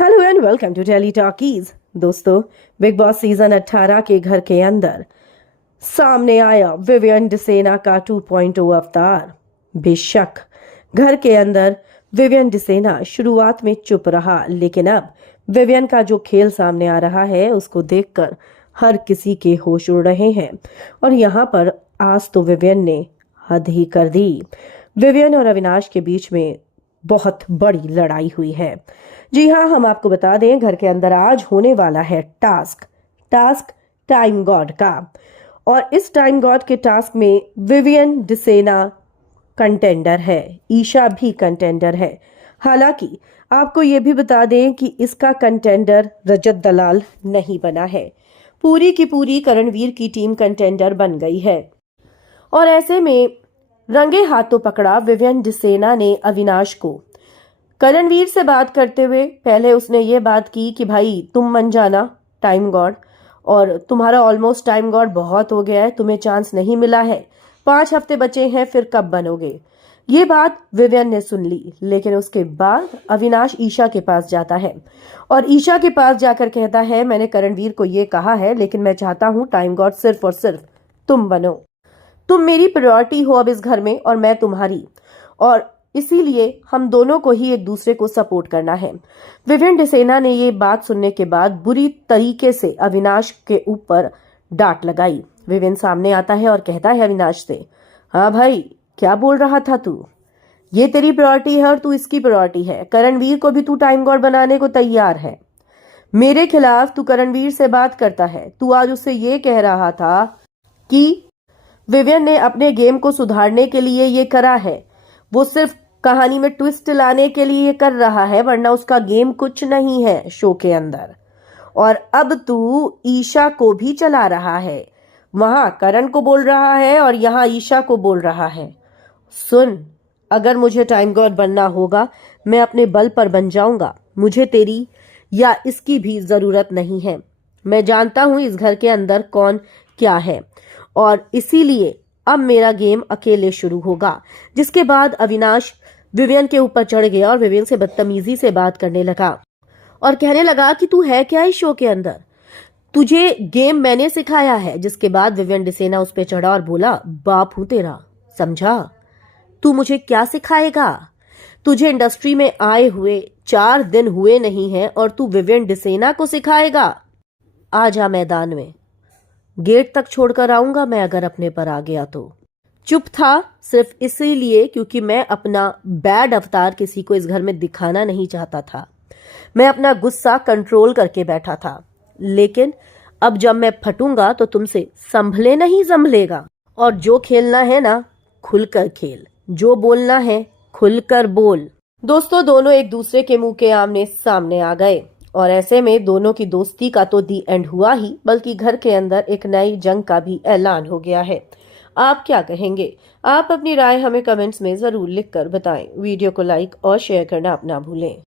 Hello and welcome to Tele Talkies. दोस्तों, Bigg Boss season 18 के घर के अंदर सामने आया विवियन डिसेना का 2.0 अवतार। बेशक घर के अंदर विवियन डिसेना शुरुआत में चुप रहा, लेकिन अब विवियन का जो खेल सामने आ रहा है उसको देखकर हर किसी के होश उड़ रहे हैं। और यहाँ पर आज तो विवियन ने हद ही कर दी। विवियन और अविनाश के बीच में बहुत बड़ी लड़ाई हुई है। जी हाँ, हम आपको बता दें, घर के अंदर आज होने वाला है टास्क टाइम गॉड का। और इस टाइम गॉड के टास्क में विवियन डिसेना कंटेंडर है, ईशा भी कंटेंडर है। हालांकि आपको ये भी बता दें कि इसका कंटेंडर रजत दलाल नहीं बना है। पूरी की पूरी करणवीर की टीम कंटेंडर बन गई है। और ऐसे में रंगे हाथों पकड़ा विवियन डिसेना ने अविनाश को। करणवीर से बात करते हुए पहले उसने ये बात की कि भाई तुम बन जाना टाइम गॉड, और तुम्हारा ऑलमोस्ट टाइम गॉड बहुत हो गया है, तुम्हें चांस नहीं मिला है, 5 हफ्ते बचे हैं, फिर कब बनोगे। ये बात विवियन ने सुन ली। लेकिन उसके बाद अविनाश ईशा के पास जाता है और ईशा के पास जाकर कहता है, मैंने करणवीर को ये कहा है, लेकिन मैं चाहता हूं टाइम गॉड सिर्फ और सिर्फ तुम बनो। तुम मेरी प्रायोरिटी हो अब इस घर में और मैं तुम्हारी, और इसीलिए हम दोनों को ही एक दूसरे को सपोर्ट करना है। विवियन डिसेना ने ये बात सुनने के बाद बुरी तरीके से अविनाश के ऊपर डांट लगाई। विवियन सामने आता है और कहता है अविनाश से, हाँ भाई, क्या बोल रहा था तू? ये तेरी प्रायोरिटी है और तू इसकी प्रायोरिटी है। करणवीर को भी तू टाइम गॉड बनाने को तैयार है। मेरे खिलाफ तू करणवीर से बात करता है। तू आज उससे ये कह रहा था कि विवियन ने अपने गेम को सुधारने के लिए ये करा है, वो सिर्फ कहानी में ट्विस्ट लाने के लिए ये कर रहा है, वरना उसका गेम कुछ नहीं है शो के अंदर। और अब तू ईशा को भी चला रहा है। वहां करण को बोल रहा है और यहाँ ईशा को बोल रहा है। सुन, अगर मुझे टाइम गॉड बनना होगा मैं अपने बल पर बन जाऊंगा। मुझे तेरी या इसकी भी जरूरत नहीं है। मैं जानता हूं इस घर के अंदर कौन क्या है, और इसीलिए अब मेरा गेम अकेले शुरू होगा। जिसके बाद अविनाश विवियन के ऊपर चढ़ गया और विवियन से बदतमीजी से बात करने लगा और कहने लगा कि तू है क्या इस शो के अंदर, तुझे गेम मैंने सिखाया है। जिसके बाद विवियन डिसेना उस पर चढ़ा और बोला, बाप हूं तेरा, समझा? तू मुझे क्या सिखाएगा? तुझे इंडस्ट्री में आए हुए 4 दिन हुए नहीं है और तू विवियन डिसेना को सिखाएगा? आजा मैदान में, गेट तक छोड़कर आऊंगा मैं अगर अपने पर आ गया तो। चुप था सिर्फ इसीलिए क्योंकि मैं अपना बैड अवतार किसी को इस घर में दिखाना नहीं चाहता था। मैं अपना गुस्सा कंट्रोल करके बैठा था, लेकिन अब जब मैं फटूंगा तो तुमसे संभले नहीं संभलेगा। और जो खेलना है ना, खुलकर खेल, जो बोलना है खुलकर बोल। दोस्तों, दोनों एक दूसरे के मुंह के आमने सामने आ गए और ऐसे में दोनों की दोस्ती का तो दी एंड हुआ ही, बल्कि घर के अंदर एक नई जंग का भी ऐलान हो गया है। आप क्या कहेंगे? आप अपनी राय हमें कमेंट्स में जरूर लिखकर बताएं। वीडियो को लाइक और शेयर करना अपना भूलें।